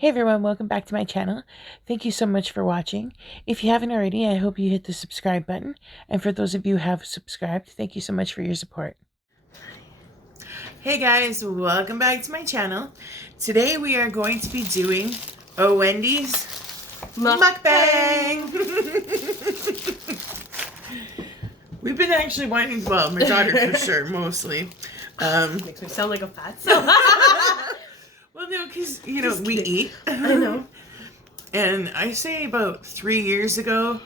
Hey everyone, welcome back to my channel. Thank you so much for watching. If you haven't already, I hope you hit the subscribe button. And for those of you who have subscribed, thank you so much for your support. Hey guys, welcome back to my channel. Today we are going to be doing a Wendy's mukbang. We've been actually wanting, well, my daughter for sure, mostly. Makes me sound like a fatso. Well, no, because, you know, we eat. I know. And I say about 3 years ago,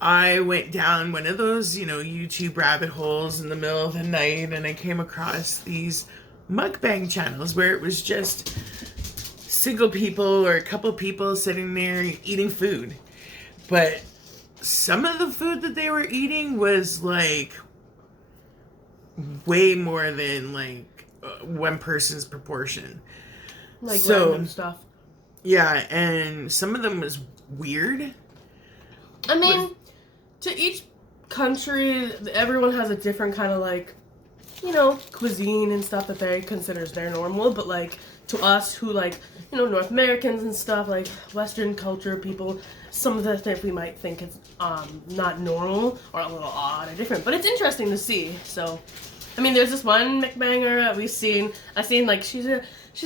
I went down one of those, you know, YouTube rabbit holes in the middle of the night, and I came across these mukbang channels where it was just single people or a couple people sitting there eating food. But some of the food that they were eating was like way more than like one person's proportion. Like random stuff. Yeah, and some of them was weird. I mean, to each country, everyone has a different kind of like, you know, cuisine and stuff that they considers their normal. But like to us who like, you know, North Americans and stuff, like Western culture people, some of the stuff we might think is not normal or a little odd or different. But it's interesting to see. So, I mean, there's this one mukbanger I've seen like she's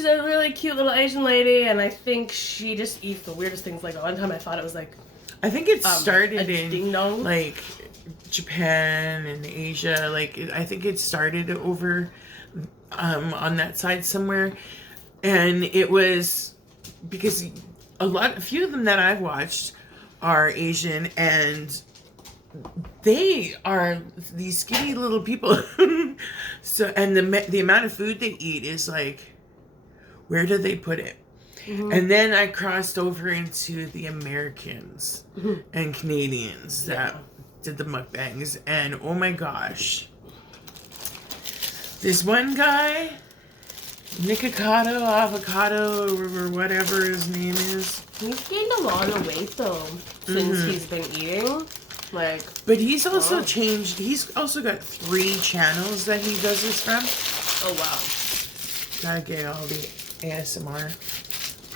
a really cute little Asian lady, and I think she just eats the weirdest things. Like one time I thought it was like, I think it started in ding-dong. like Japan and Asia. Like I think it started over on that side somewhere, and it was because a few of them that I've watched are Asian, and they are these skinny little people. So, and the amount of food they eat is like, where do they put it? Mm-hmm. And then I crossed over into the Americans and Canadians that did the mukbangs, and oh my gosh, this one guy, Nikocado Avocado or whatever his name is, he's gained a lot of weight though since he's been eating. Like, but he's also changed. He's also got 3 channels that he does this from. Oh wow! Gotta get all the ASMR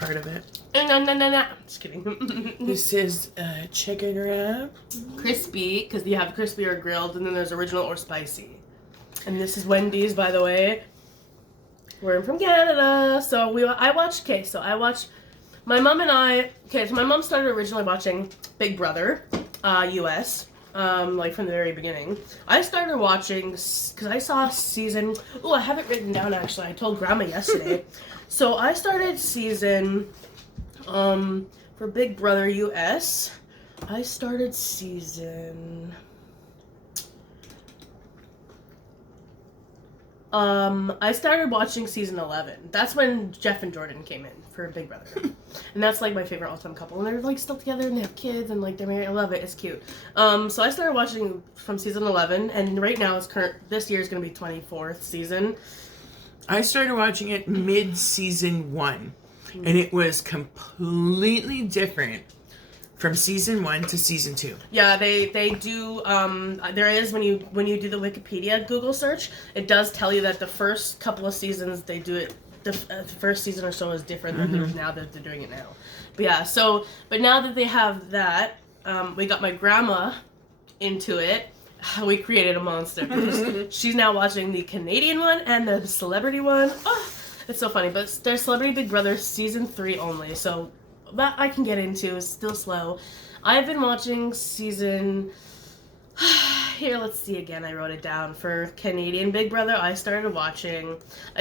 part of it. No. Just kidding. This is chicken wrap. Crispy, because you have crispy or grilled, and then there's original or spicy. And this is Wendy's, by the way. We're from Canada, so I watched my mom and I. Okay, so my mom started originally watching Big Brother, US, like from the very beginning. I started watching because I saw season. Oh, I have it written down actually. I told Grandma yesterday. So I started season, for Big Brother US. I started season. I started watching season 11. That's when Jeff and Jordan came in for Big Brother. And that's like my favorite all-time couple. And they're like still together and they have kids and like they're married. I love it. It's cute. So I started watching from season 11, and right now this year is going to be 24th season. I started watching it mid-season 1, and it was completely different from season 1 to season 2. Yeah, they do. There is when you do the Wikipedia Google search, it does tell you that the first couple of seasons they do it. The first season or so is different than now that they're doing it now. But yeah, but now that they have that, we got my grandma into it. We created a monster. She's now watching the Canadian one and the celebrity one. Oh, it's so funny. But there's Celebrity Big Brother season 3 only, so that I can get into. It's still slow. I've been watching season. Here, let's see again. I wrote it down for Canadian Big Brother. I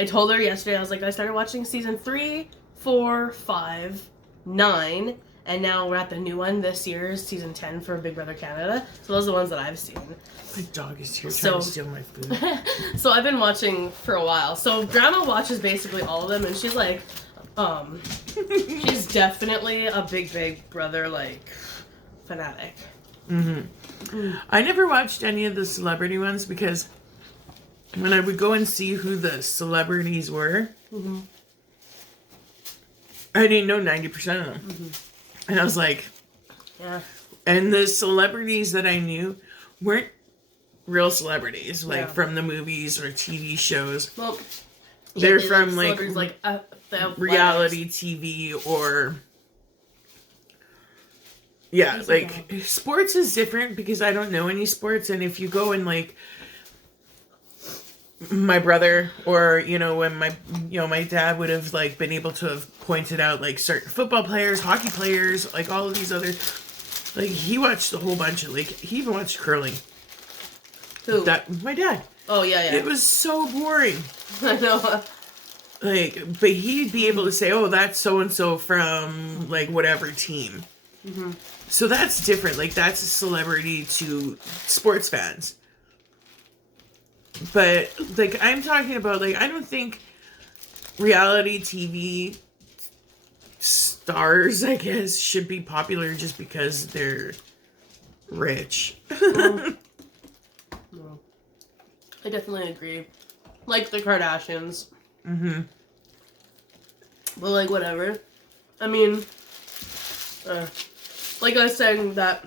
told her yesterday. I was like, I started watching season 3, 4, 5, 9. And now we're at the new one this year, season 10 for Big Brother Canada. So those are the ones that I've seen. My dog is here trying to steal my food. So I've been watching for a while. So Grandma watches basically all of them, and she's like, she's definitely a Big Brother, like, fanatic. I never watched any of the celebrity ones because when I would go and see who the celebrities were, I didn't know 90% of them. And I was like, yeah. And the celebrities that I knew weren't real celebrities, like from the movies or TV shows. Well, They're they, from celebrities, like reality. reality TV or yeah, Easy like dog. sports is different because I don't know any sports, and if you go and like my brother or when my dad would have like been able to have pointed out like certain football players, hockey players, like all of these other, like he watched a whole bunch of, like he even watched curling. Who? That my dad. Oh yeah. It was so boring. I know. Like, but he'd be able to say, "Oh, that's so and so from like whatever team." Mm-hmm. So that's different. Like that's a celebrity to sports fans. But like I'm talking about, like I don't think reality TV stars, I guess, should be popular just because they're rich. No. I definitely agree. Like the Kardashians. Mm-hmm. But like whatever. I mean, like I was saying that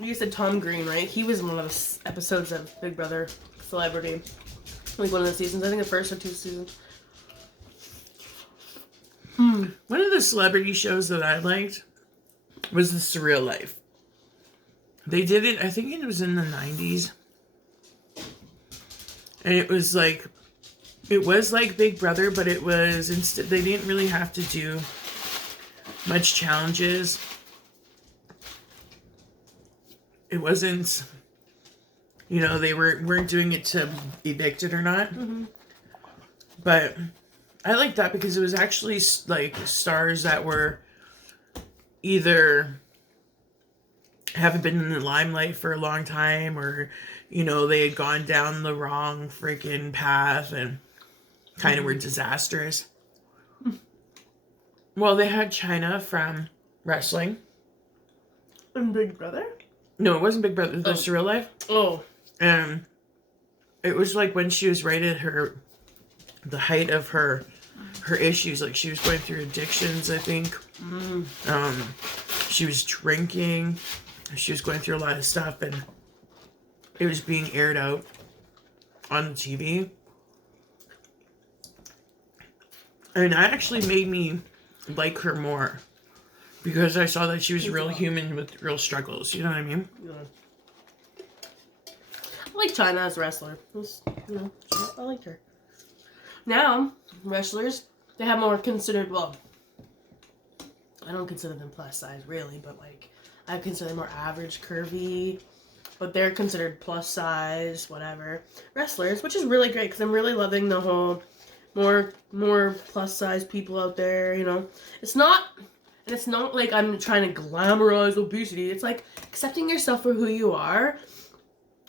you said Tom Green, right? He was in one of the episodes of Big Brother Celebrity. Like one of the seasons. I think the first or two seasons. One of the celebrity shows that I liked was The Surreal Life. They did it, I think it was in the 90s. And it was like Big Brother, but it was instead they didn't really have to do much challenges. It wasn't, they weren't doing it to be evicted or not. Mm-hmm. But I like that because it was actually like stars that were either haven't been in the limelight for a long time, or they had gone down the wrong freaking path and kind of were disastrous. Well, they had China from wrestling. And Big Brother? No, it wasn't Big Brother. The Surreal Life. Oh. And it was like when she was right at the height of her issues. Like she was going through addictions, I think. She was drinking. She was going through a lot of stuff, and it was being aired out on the TV. And that actually made me like her more because I saw that she was real human with real struggles. You know what I mean? Yeah. I like China as a wrestler. I liked her. Now, wrestlers, they have more considered, well, I don't consider them plus size really, but like, I consider them more average, curvy, but they're considered plus size, whatever. Wrestlers, which is really great because I'm really loving the whole more plus size people out there, It's not like I'm trying to glamorize obesity. It's like accepting yourself for who you are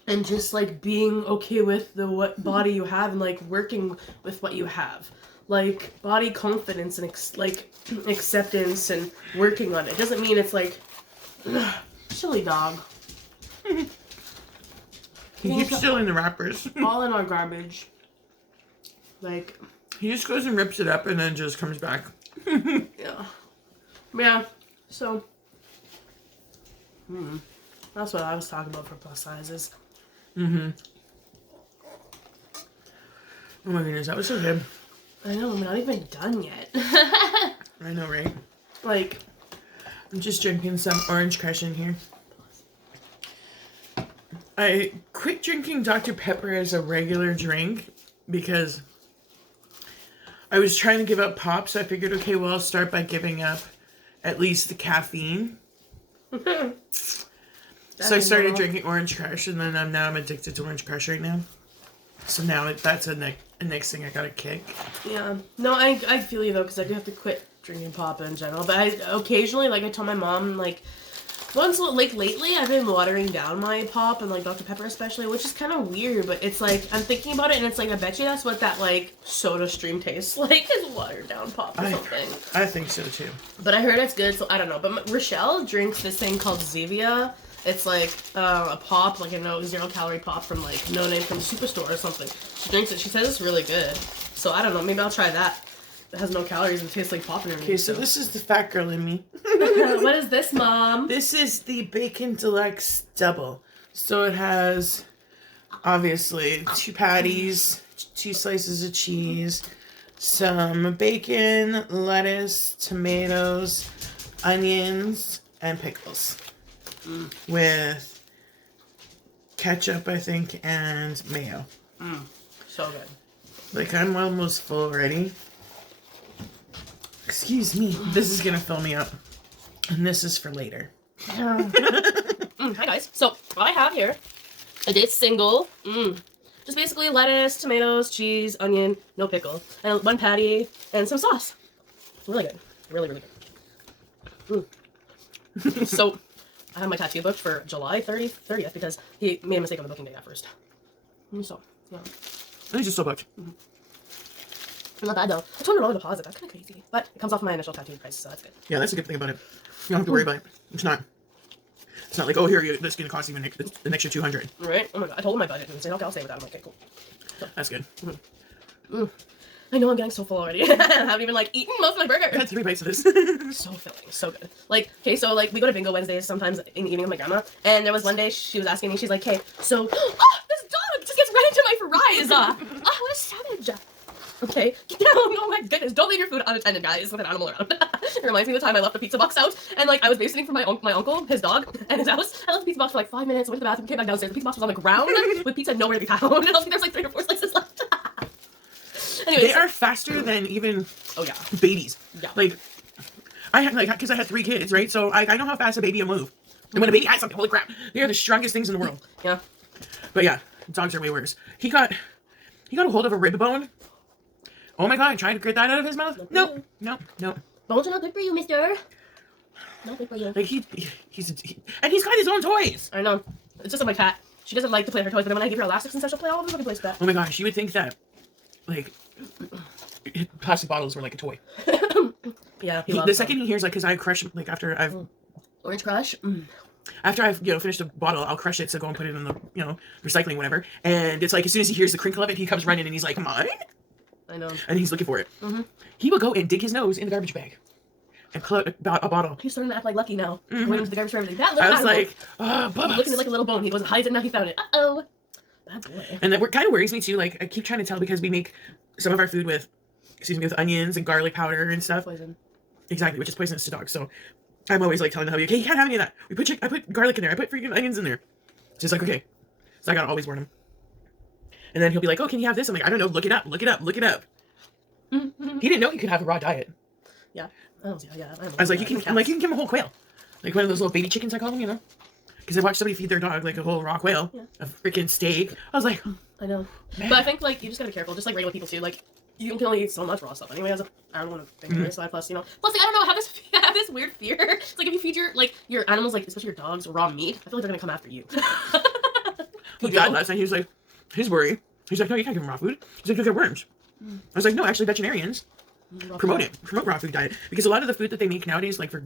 and just like being okay with what body you have and like working with what you have. Like body confidence and acceptance and working on it. Doesn't mean it's like silly dog. He keeps stealing the wrappers. All in our garbage. Like he just goes and rips it up and then just comes back. Yeah. So that's what I was talking about for plus sizes. Oh my goodness, that was so good. I know, I'm not even done yet. I know, right? Like, I'm just drinking some orange crush in here. I quit drinking Dr. Pepper as a regular drink because I was trying to give up pop, so I figured, okay, well, I'll start by giving up at least the caffeine. So I started drinking Orange Crush, and then I'm addicted to Orange Crush right now. So now that's a next thing I gotta kick. Yeah. No, I feel you though, because I do have to quit drinking pop in general. But I occasionally, like I told my mom, like once, like lately, I've been watering down my pop and like Dr. Pepper especially, which is kind of weird. But it's like I'm thinking about it, and it's like I bet you that's what that like Soda Stream tastes like, is watered down pop or something. I think so too. But I heard it's good, so I don't know. But Rochelle drinks this thing called Zevia. It's like a pop, like a 0 calorie pop from like No Name from the Superstore or something. She drinks it. She says it's really good. So I don't know. Maybe I'll try that. It has no calories and tastes like pop and everything. Okay, so this is the fat girl in me. What is this, Mom? This is the Bacon Deluxe Double. So it has, obviously, 2 patties, 2 slices of cheese, some bacon, lettuce, tomatoes, onions, and pickles. With ketchup, I think, and mayo. So good. Like, I'm almost full already. Excuse me. This is gonna fill me up. And this is for later. Hi guys. So what I have here, a date single. Just basically lettuce, tomatoes, cheese, onion, no pickle, and one patty and some sauce. Really good. Really, really good. So I have my tattoo booked for July 30th because he made a mistake on the booking day at first. So yeah. These are so booked. Not bad though. I told him to roll a deposit. That's kind of crazy, but it comes off my initial tattoo price, so that's good. Yeah, that's a good thing about it. You don't have to worry about it. It's not like, oh, here, that's going to cost you an extra $200. Right? Oh my god. I told him my budget and he said, okay, I'll stay with that. I'm like, okay, cool. So, that's good. I know I'm getting so full already. I haven't even like eaten most of my burger. I had 3 bites of this. So filling, so good. Like, okay, so like we go to bingo Wednesdays sometimes in the evening with my grandma, and there was one day she was asking me, she's like, "Hey, so this dog just gets right into my fries. What a savage." Okay, get down. Oh my goodness, don't leave your food unattended, guys, with an animal around. It reminds me of the time I left the pizza box out, and like I was babysitting for my uncle, his dog, and his house. I left the pizza box for like 5 minutes, went to the bathroom, came back downstairs. The pizza box was on the ground with pizza nowhere to be found, and I was like, there's like 3 or 4 slices left. Anyways, they are faster than even yeah, babies. Yeah. Like, I had, like, because I had 3 kids, right? So I know how fast a baby will move. And when a baby has something, holy crap, they are the strongest things in the world. Yeah. But yeah, dogs are way worse. He got a hold of a rib bone. Oh my god, trying to get that out of his mouth? No. Bones are not good for you, mister. Not good for you. Like, and he's got his own toys. I know. It's just like my cat. She doesn't like to play with her toys, but then when I give her elastics and stuff, she'll play all over the fucking place with that. Oh my gosh, you would think that, like, plastic bottles were like a toy. Yeah, The second he hears, like, because I crush, like, after I've... Orange Crush? After I've, finished a bottle, I'll crush it to go and put it in the, recycling, whatever. And it's like, as soon as he hears the crinkle of it, he comes running and he's like, mine? I know. And he's looking for it. He will go and dig his nose in the garbage bag and pull out a bottle. He's starting to act like Lucky now. Going into the garbage for everything. That little I was animal. like, oh, Bubba. Looking at like a little bone. He goes and hides it, now he found it. Uh-oh. Bad boy. And that kind of worries me too. Like, I keep trying to tell because we make some of our food with onions and garlic powder and stuff. Poison. Exactly, which is poisonous to dogs. So I'm always like telling the hubby, okay, you can't have any of that. I put garlic in there. I put freaking onions in there. Just like, okay. So I gotta always warn him. And then he'll be like, oh, can you have this? I'm like, I don't know. Look it up. He didn't know he could have a raw diet. Yeah. I was like, you can give him a whole quail. Like one of those little baby chickens, I call them, Because I watched somebody feed their dog like a whole raw quail. Yeah. A freaking steak. I was like, I know. Man. But I think like you just gotta be careful, just like regular people too. Like you can only eat so much raw stuff. Anyway, I don't want to think this. Plus, plus like, I don't know, I have this weird fear. It's like if you feed your animals, like especially your dogs, raw meat, I feel like they're gonna come after you. Look, Dad last night he was like, his worry. He's like, no, you can't give him raw food. He's like, you'll get worms. I was like, no, actually, veterinarians promote raw food diet, because a lot of the food that they make nowadays, like for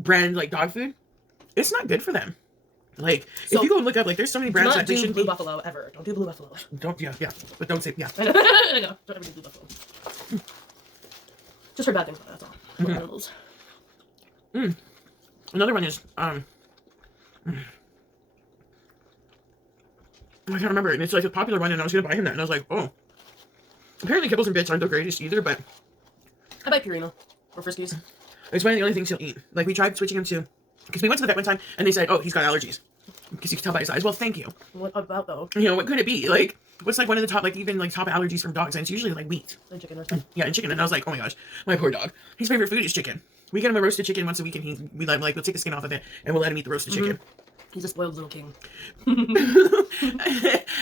brand like dog food, it's not good for them. Like, so, if you go and look up, like, there's so many brands that they shouldn't blue buffalo ever. Don't do blue buffalo. But don't say I know. Don't ever do blue buffalo. Just heard bad things about it. That's all. Animals. Another one is I can't remember it. And it's like a popular one, and I was gonna buy him that, and I was like, oh. Apparently, kibbles and bits aren't the greatest either, but I buy Purina or Friskies. It's one of the only things he'll eat. Like, we tried switching him to, because we went to the vet one time and they said, oh, he's got allergies, because you can tell by his eyes. Well, thank you. What about though? What could it be? Like, what's like one of the top, like, even like top allergies from dogs? And it's usually like meat and chicken or something. Yeah, and chicken. And I was like, oh my gosh, my poor dog. His favorite food is chicken. We get him a roasted chicken once a week, and we'll take the skin off of it and we'll let him eat the roasted chicken. He's a spoiled little king.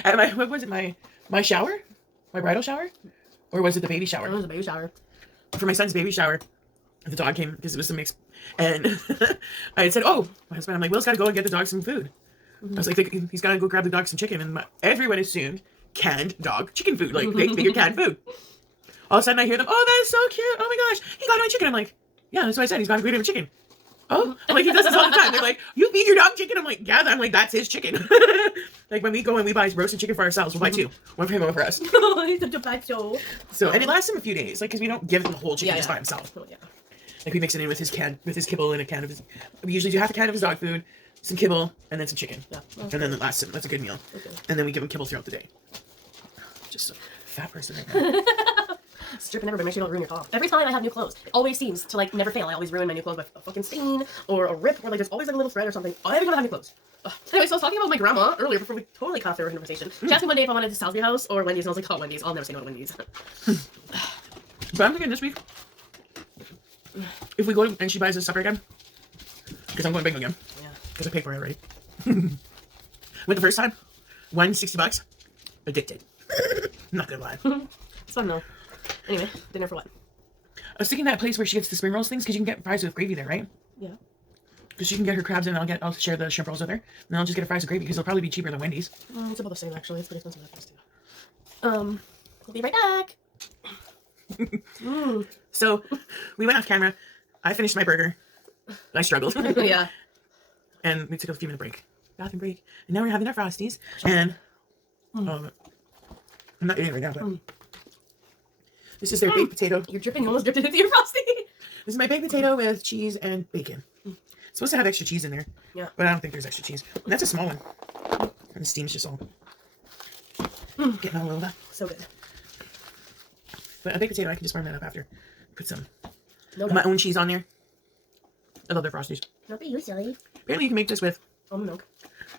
And what was it? My shower, my bridal shower. Or was it the baby shower? It was a baby shower. For my son's baby shower, the dog came because it was a mix. And I had said, oh, my husband, I'm like, Will's got to go and get the dog some food. I was like, he's got to go grab the dog some chicken. And everyone assumed canned dog chicken food. Like, they figured canned food. All of a sudden, I hear them, oh, that is so cute. Oh my gosh, he got my chicken. I'm like, yeah, that's what I said. He's got to go get him chicken. Oh, I'm like, he does this all the time. They're like, you feed your dog chicken? I'm like, yeah. I'm like, that's his chicken. Like, when we go and we buy roasted chicken for ourselves, we'll buy 2. One for him, one for us. He's such a macho. So, and it lasts him a few days, like, because we don't give him the whole chicken just by himself. Oh, yeah. Like, we mix it in with his kibble and a can of his. We usually do half a can of his dog food, some kibble, and then some chicken. Yeah. Okay. And then it lasts him. That's a good meal. Okay. And then we give him kibble throughout the day. Just a fat person right now. Strip and never, but make sure you don't ruin your top. Every time I have new clothes, it always seems to like never fail. I always ruin my new clothes by a fucking stain or a rip, or like there's always like a little thread or something. Every time I have new clothes. Ugh. Anyway, so I was talking about my grandma earlier before we totally cut off the conversation. She asked me one day if I wanted to Salisbury House or Wendy's, and I was like, oh, Wendy's. I'll never say no to Wendy's. But I'm thinking this week, if we go and she buys us supper again, because I'm going big again. Yeah. Because I paid for it already. Went the first time, $160. Addicted. Not gonna lie. It's fun though. Anyway, dinner for what? I was thinking that place where she gets the spring rolls things, because you can get fries with gravy there, right? Yeah. Because she can get her crabs and I'll share the shrimp rolls with her. And I'll just get a fries with gravy because it'll probably be cheaper than Wendy's. It's about the same actually. It's pretty expensive at first too. We'll be right back. So we went off camera. I finished my burger. I struggled. Yeah. And we took a few minute break. Bathroom break. And now we're having our Frosties. And I'm not eating it right now, but this is their baked potato. You're dripping. You almost dripped it into your Frosty. This is my baked potato with cheese and bacon. It's supposed to have extra cheese in there. Yeah. But I don't think there's extra cheese. And that's a small one. And the steam's just all getting all over. So good. But a baked potato, I can just warm that up after. Put some No of my own cheese on there. I love their Frosties. Don't be you silly. Apparently you can make this with Almond milk.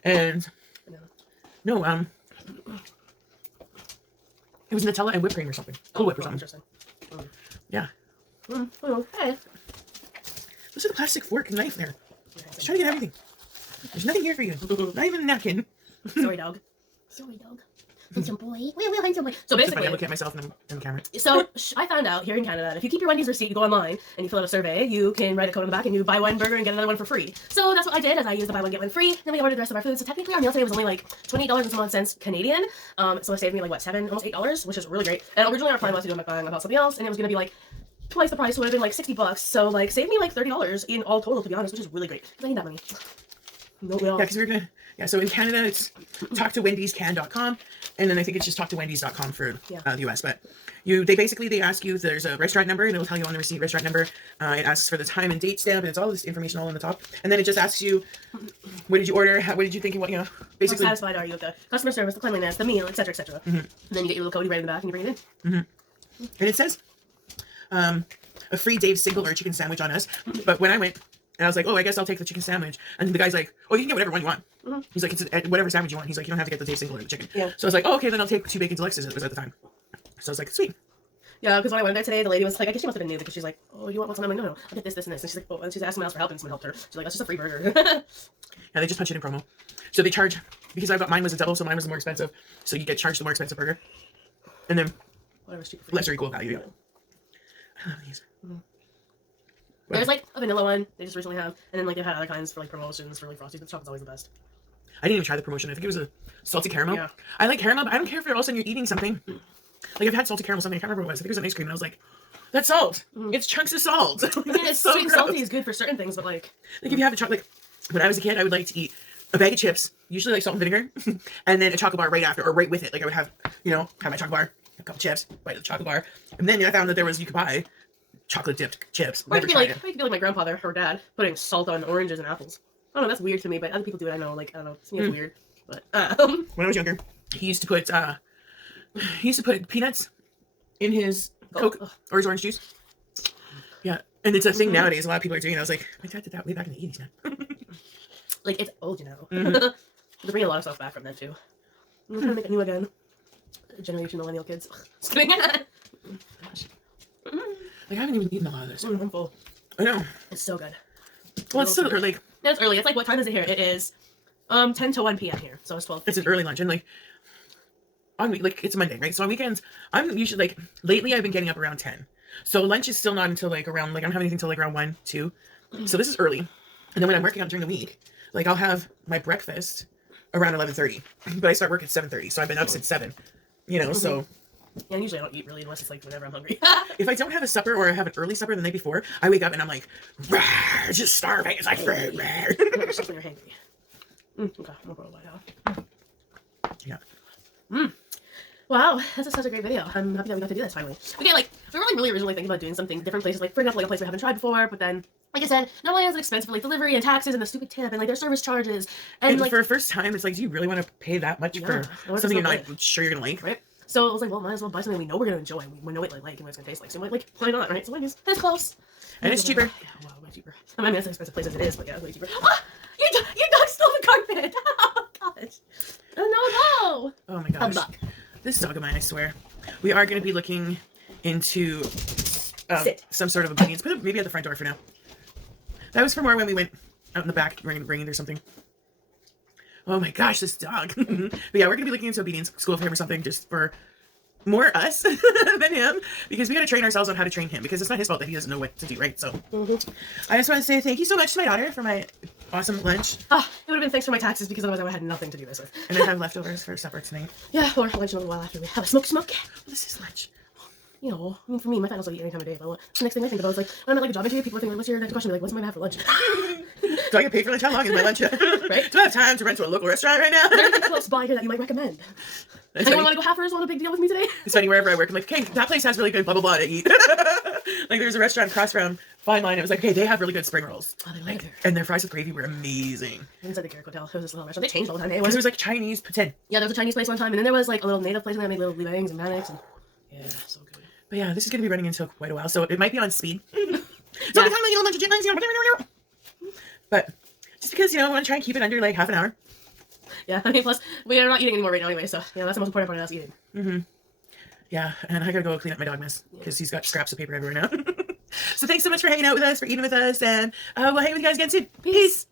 and Banana. no, it was Nutella and whipped cream or something. Cool Whip or something. Interesting. Yeah. Okay. Look at the plastic fork and knife there. Just trying to get everything. There's nothing here for you. Not even a napkin. Sorry, dog. Sorry, dog. Handsome boy. Wait, handsome boy. So basically, I'm looking at myself in the camera. So I found out here in Canada that if you keep your Wendy's receipt, you go online and you fill out a survey, you can write a code on the back and you buy one burger and get another one for free. So that's what I did, as I used the buy one get one free. Then we ordered the rest of our food. So technically our meal today was only like $28 and some odd cents Canadian. So it saved me like what, almost $8, which is really great. And originally our plan was to do a Mukbang about something else, and it was gonna be like twice the price, so it would have been like $60. So like saved me like $30 in all total, to be honest, which is really great. Because I need that money. No, we all. Yeah, because we're gonna. Yeah, so in Canada it's talktowendyscan.com, and then I think it's just talktowendys.com for the US. But they ask you if there's a restaurant number, and it'll tell you on the receipt restaurant number. It asks for the time and date stamp, and it's all this information all on the top. And then it just asks you, what did you order? What did you think? Basically. How satisfied are you with the customer service, the cleanliness, the meal, etc., etc. And then you get your little code, you write it in the back, and you bring it in. And it says, a free Dave's single or chicken sandwich on us. But when I went, and I was like, oh, I guess I'll take the chicken sandwich. And the guy's like, oh, you can get whatever one you want. He's like, it's whatever sandwich you want. He's like, you don't have to get the Dave's single or the chicken. Yeah. So I was like, oh, okay, then I'll take 2 bacon deluxes. It was at the time. So I was like, sweet. Yeah, because when I went there today, the lady was like, I guess she must have been new, because she's like, oh, you want what's on? I'm like, no, I'll get this, and this. And she's like, oh, and she's asking someone else for help, and someone helped her. She's like, that's just a free burger. Yeah, they just punch it in promo. So they charge, because I got mine was a double, so mine was the more expensive. So you get charged the more expensive burger. And then Whatever's cheaper. lesser equal value. Yeah. I love these. There's like a vanilla one they just recently have, and then like they've had other kinds for like promotions for like Frosties, but the shop is always the best. I didn't even try the promotion. I think it was a salty caramel. Yeah. I like caramel, but I don't care if all of a sudden you're eating something. Like I've had salty caramel something, I can't remember what it was. I think it was an ice cream, and I was like, that's salt. It's chunks of salt. I mean, it's so sweet and gross. salty is good for certain things, but like Like if you have the chocolate, like when I was a kid, I would like to eat a bag of chips, usually like salt and vinegar, and then a chocolate bar right after, or right with it. Like I would have, have my chocolate bar, a couple chips, bite of the chocolate bar, and then I found that you could buy chocolate dipped chips. or you Never could tried be it. like my grandfather or dad putting salt on oranges and apples. I don't know, that's weird to me, but other people do it. I know, like I don't know, to me it's weird. But When I was younger, he used to put peanuts in his Coke or his orange juice. Yeah, and it's a thing nowadays. A lot of people are doing it. I was like, my dad did that way back in the 80s, man. like it's old, you know. They're bringing a lot of stuff back from that too. I'm trying to make it new again. Generation millennial kids. Just kidding. Like I haven't even eaten a lot of this. I'm full. I know. It's so good. Well, it's still like No, it's early. It's like, what time is it here? It is 10 to 1 p.m. here, so it's 12. it's an early lunch, and like it's Monday, right? So on weekends, I'm usually like lately I've been getting up around 10. So lunch is still not until like around I don't have anything till like around 1, 2. So this is early. And then when I'm working out during the week, like I'll have my breakfast around 11:30, but I start work at 7:30, so I've been up since 7. So. Yeah, usually I don't eat really unless it's like whenever I'm hungry. If I don't have a supper or I have an early supper the night before, I wake up and I'm like, "Rah, just starving. It's like, rah." Something you're hungry. Okay, I'll put it light out. Yeah. Wow, this is such a great video. I'm happy that we got to do this finally. Okay, like, we were really originally thinking about doing something different places, like, for example, like a place we haven't tried before, but then, like I said, not only is it expensive for like delivery and taxes and the stupid tip and like their service charges, and like for a first time, it's like, do you really want to pay that much for something you're not sure you're gonna like? Right? So I was like, well, might as well buy something we know we're gonna enjoy. We know what like and what it's gonna taste like. So I'm like, why not, right? So Wendy's, that's close. And it's cheaper. Yeah, wow, way cheaper. I mean, it's an expensive place as it is, but yeah, it's way cheaper. Ah! Your dog stole the carpet! Oh, gosh. Oh, no! Oh my gosh. This dog of mine, I swear. We are going to be looking into some sort of obedience. Put it maybe at the front door for now. That was for more when we went out in the back ringing or something. Oh my gosh, this dog. But yeah, we're going to be looking into obedience school for him or something just for more us than him, because we got to train ourselves on how to train him, because it's not his fault that he doesn't know what to do, right? So I just want to say thank you so much to my daughter for my awesome lunch. Ah, it would have been thanks for my taxes, because otherwise I would have had nothing to do this with. And I have leftovers for supper tonight. Yeah, or lunch a little while after we have a smoke. Well, this is lunch. You know, I mean, for me, my finals will eat any time of day. But the next thing I think about is like, when I'm at like a job interview, people are thinking, like, what's your next question? Like, what's am I gonna have for lunch? Do I get paid for lunch? How long is my lunch? Right? Do I have time to rent to a local restaurant right now? Anything close by here that you might recommend? Anyone want to go halfers? Want a big deal with me today? It's funny, wherever I work, I'm like, okay, that place has really good blah, blah, blah to eat. Like, there's a restaurant across from Fine Line. It was like, okay, they have really good spring rolls. Oh, they like it. And their fries with gravy were amazing. Inside the Garrick Hotel, it was this little restaurant. They changed all the time. Because it was like Chinese pretend. Yeah, there was a Chinese place one time, and then there was like a little native place, and they made little bangs and manics. And yeah, so good. But yeah, this is going to be running into quite a while, so it might be on speed. So but just because, I want to try and keep it under like half an hour. Yeah, I mean, plus we are not eating anymore right now anyway, so yeah, that's the most important part of us eating. Yeah, and I gotta go clean up my dog mess because he's got scraps of paper everywhere now. So thanks so much for hanging out with us, for eating with us, and we'll hang with you guys again soon. Peace.